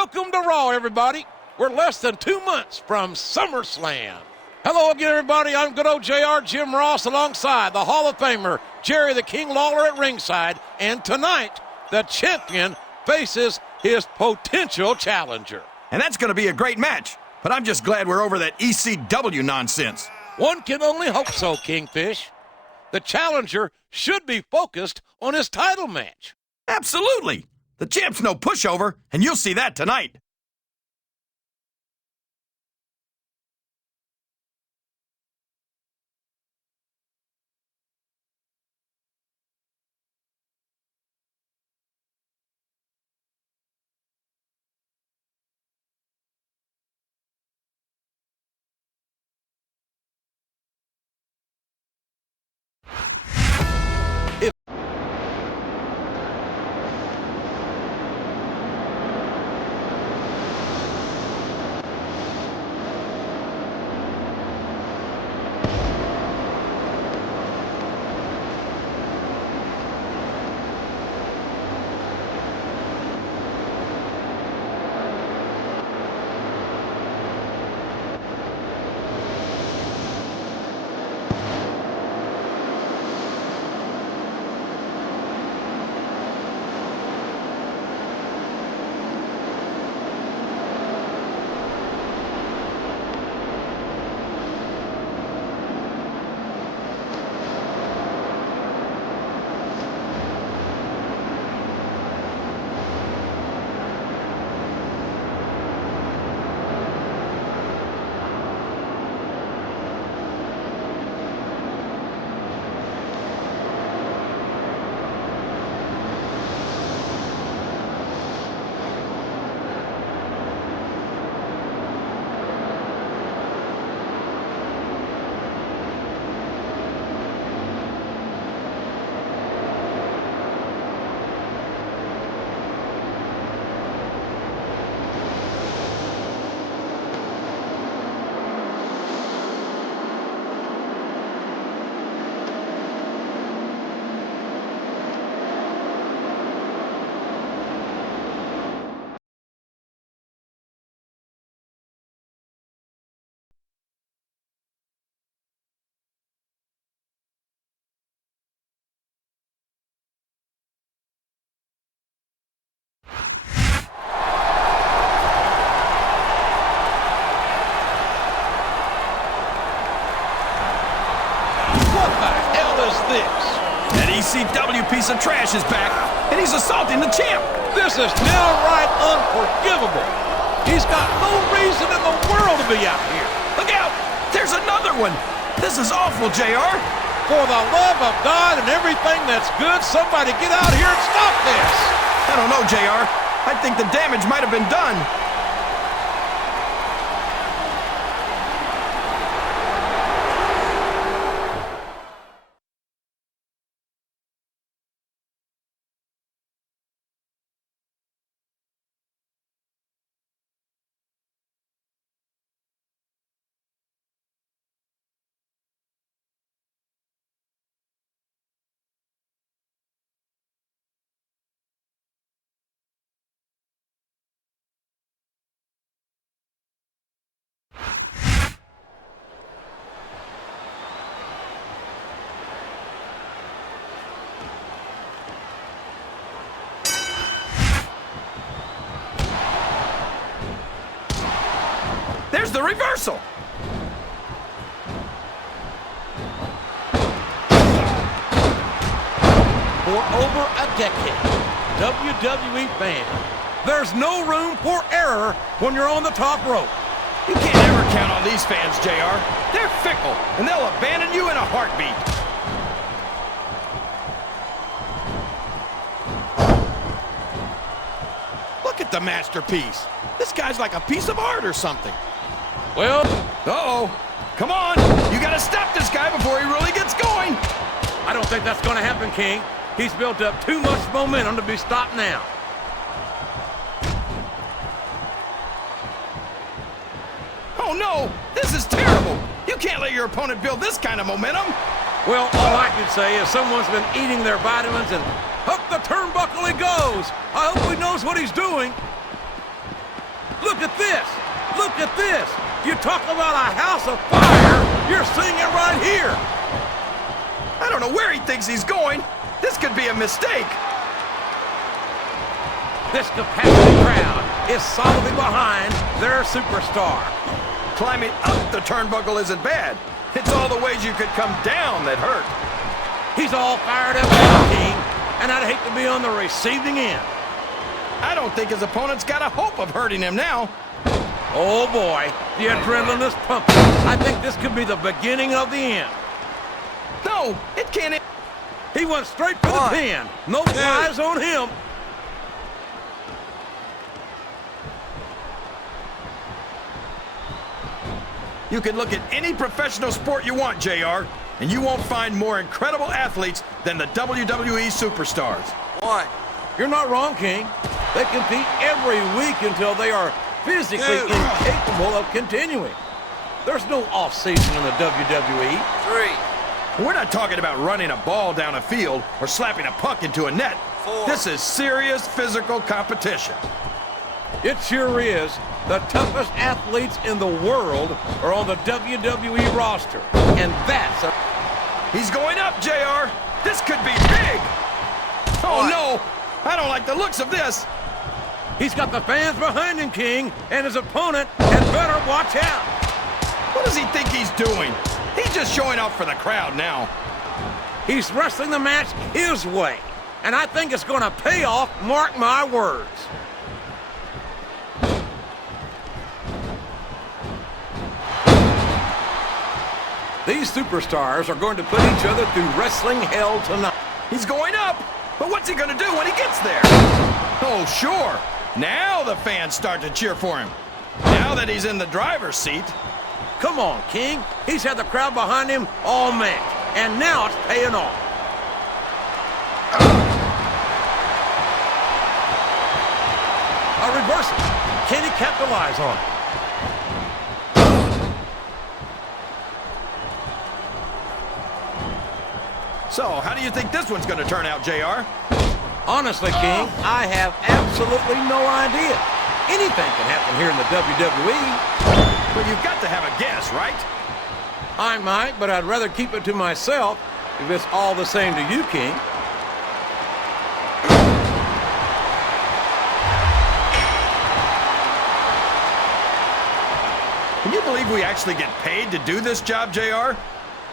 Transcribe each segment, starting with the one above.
Welcome to Raw, everybody. We're less than 2 months from SummerSlam. Hello again, everybody. I'm good old JR, Jim Ross, alongside the Hall of Famer, Jerry the King Lawler at ringside. And tonight, the champion faces his potential challenger. And that's going to be a great match. But I'm just glad we're over that ECW nonsense. One can only hope so, Kingfish. The challenger should be focused on his title match. Absolutely. The champ's no pushover, and you'll see that tonight. This? That ECW piece of trash is back, and he's assaulting the champ. This is downright unforgivable. He's got no reason in the world to be out here. Look out! There's another one. This is awful, JR. For the love of God and everything that's good, somebody get out here and stop this. I don't know, JR. I think the damage might have been done. There's the reversal. For over a decade, WWE fans, there's no room for error when you're on the top rope. You can't ever count on these fans, JR. They're fickle, and they'll abandon you in a heartbeat. Look at the masterpiece. This guy's like a piece of art or something. Well, uh-oh. Come on. You got to stop this guy before he really gets going. I don't think that's going to happen, King. He's built up too much momentum to be stopped now. Oh, no. This is terrible. You can't let your opponent build this kind of momentum. Well, all I can say is someone's been eating their vitamins and up the turnbuckle he goes. I hope he knows what he's doing. Look at this. Look at this. You talk about a house of fire. You're seeing it right here. I don't know where he thinks he's going. This could be a mistake. This capacity crowd is solidly behind their superstar. Climbing up the turnbuckle isn't bad. It's all the ways you could come down that hurt. He's all fired up now, King, and I'd hate to be on the receiving end. I don't think his opponent's got a hope of hurting him now. Oh boy, the adrenaline is pumping. I think this could be the beginning of the end. No, it can't. He went straight for the pin. No eyes on him. You can look at any professional sport you want, JR, and you won't find more incredible athletes than the WWE superstars. One. You're not wrong, King. They compete every week until they are physically incapable of continuing. There's no off-season in the WWE. 3. We're not talking about running a ball down a field or slapping a puck into a net. 4. This is serious physical competition. It sure is. The toughest athletes in the world are on the WWE roster. And that's a... He's going up, JR. This could be big. Oh, no. I don't like the looks of this. He's got the fans behind him, King, and his opponent had better watch out. What does he think he's doing? He's just showing off for the crowd now. He's wrestling the match his way, and I think it's going to pay off, mark my words. These superstars are going to put each other through wrestling hell tonight. He's going up, but what's he going to do when he gets there? Oh, sure. Now the fans start to cheer for him. Now that he's in the driver's seat. Come on, King. He's had the crowd behind him all match, and now it's paying off. A reversal. Can he capitalize on it? So, how do you think this one's going to turn out, JR? Honestly, King, I have absolutely no idea. Anything can happen here in the WWE. But you've got to have a guess, right? I might, but I'd rather keep it to myself if it's all the same to you, King. Can you believe we actually get paid to do this job, JR?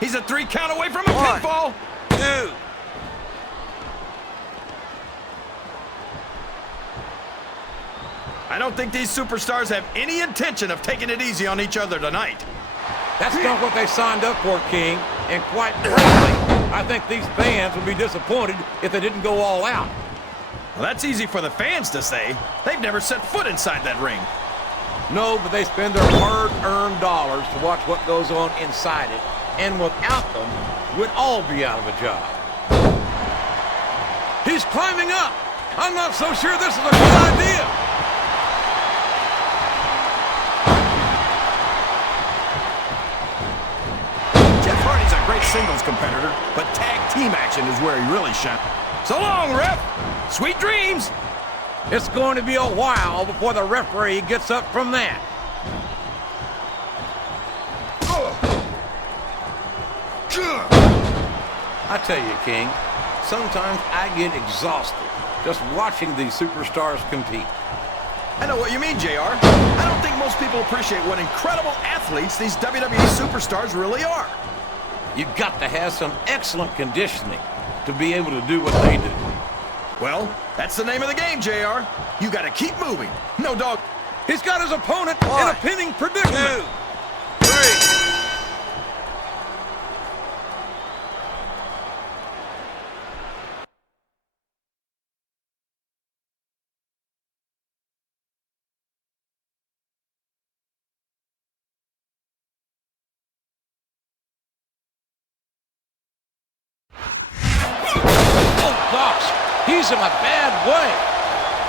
He's a 3 count away from a pinfall. 2. I don't think these superstars have any intention of taking it easy on each other tonight. That's not what they signed up for, King. And quite frankly, I think these fans would be disappointed if they didn't go all out. Well, that's easy for the fans to say. They've never set foot inside that ring. No, but they spend their hard-earned dollars to watch what goes on inside it. And without them, we'd all be out of a job. He's climbing up. I'm not so sure this is a good idea. Jeff Hardy's a great singles competitor, but tag team action is where he really shines. So long, ref. Sweet dreams. It's going to be a while before the referee gets up from that. I tell you, King, sometimes I get exhausted just watching these superstars compete. I know what you mean, JR. I don't think most people appreciate what incredible athletes these WWE superstars really are. You've got to have some excellent conditioning to be able to do what they do. Well, that's the name of the game, JR. You got to keep moving. No dog. He's got his opponent in a pinning predicament. 2. 3. He's in a bad way.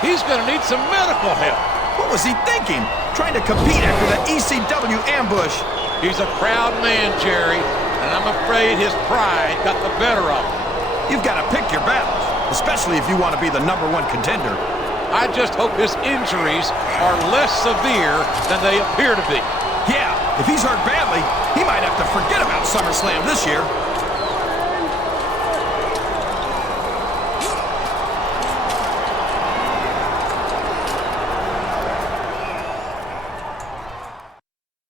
He's going to need some medical help. What was he thinking? Trying to compete after the ECW ambush. He's a proud man, Jerry, and I'm afraid his pride got the better of him. You've got to pick your battles, especially if you want to be the #1 contender. I just hope his injuries are less severe than they appear to be. Yeah, if he's hurt badly, he might have to forget about SummerSlam this year.